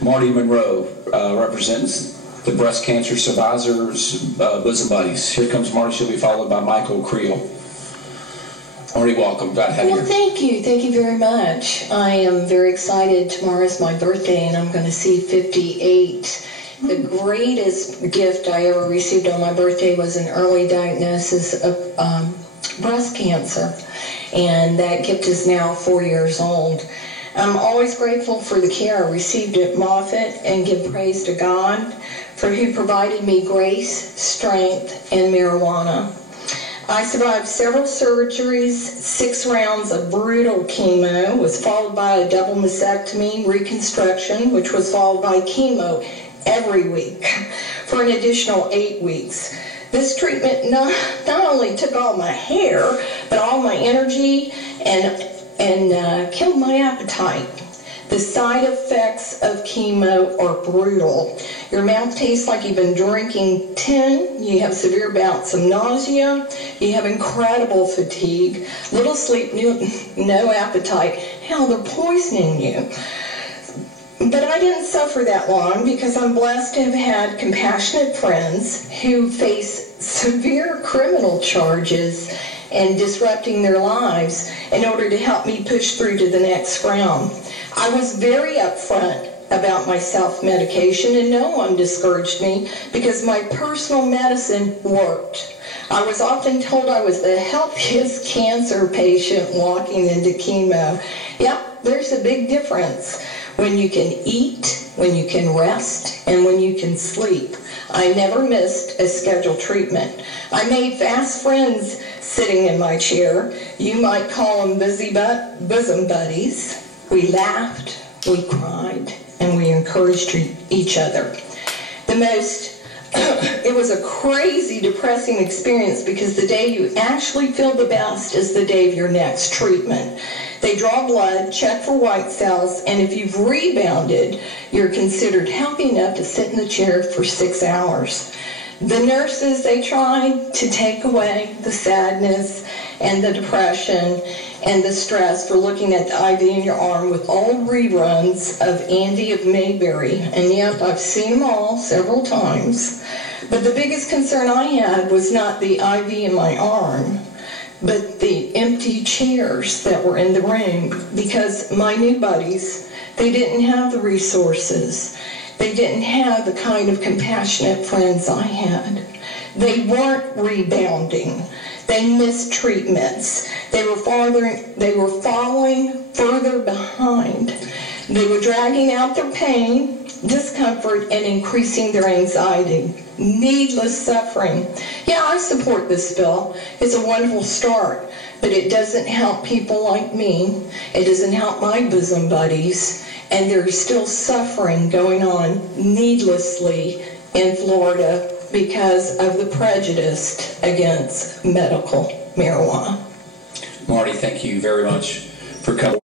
Marty Monroe represents the breast cancer survivors, bosom buddies. Here comes Marty. She'll be followed by Michael Creel. Marty, welcome. Glad to have you here. Thank you. Thank you very much. I am very excited. Tomorrow's my birthday, and I'm going to see 58. The greatest gift I ever received on my birthday was an early diagnosis of breast cancer, and that gift is now 4 years old. I'm always grateful for the care I received at Moffitt and give praise to God for who provided me grace, strength, and marijuana. I survived several surgeries, 6 rounds of brutal chemo, was followed by a double mastectomy, reconstruction, which was followed by chemo every week for an additional 8 weeks. This treatment not only took all my hair, but all my energy and killed my appetite. The side effects of chemo are brutal. Your mouth tastes like you've been drinking tin, you have severe bouts of nausea, you have incredible fatigue, little sleep, no appetite. Hell, they're poisoning you. But I didn't suffer that long because I'm blessed to have had compassionate friends who face severe criminal charges and disrupting their lives in order to help me push through to the next round. I was very upfront about my self-medication, and no one discouraged me because my personal medicine worked. I was often told I was the healthiest cancer patient walking into chemo. Yep, there's a big difference when you can eat, when you can rest, and when you can sleep. I never missed a scheduled treatment. I made fast friends sitting in my chair. You might call them bosom buddies. We laughed, we cried, and we encouraged each other. It was a crazy, depressing experience because the day you actually feel the best is the day of your next treatment. They draw blood, check for white cells, and if you've rebounded, you're considered healthy enough to sit in the chair for 6 hours. The nurses, they tried to take away the sadness and the depression and the stress for looking at the IV in your arm with old reruns of Andy of Mayberry. And yep, I've seen them all several times. But the biggest concern I had was not the IV in my arm, but the empty chairs that were in the room, because my new buddies, they didn't have the resources. They didn't have the kind of compassionate friends I had. They weren't rebounding. They missed treatments. They were falling further behind. They were dragging out their pain, discomfort, and increasing their anxiety. Needless suffering. Yeah, I support this bill. It's a wonderful start, but it doesn't help people like me. It doesn't help my bosom buddies, and there's still suffering going on needlessly in Florida because of the prejudice against medical marijuana. Marty, thank you very much for coming.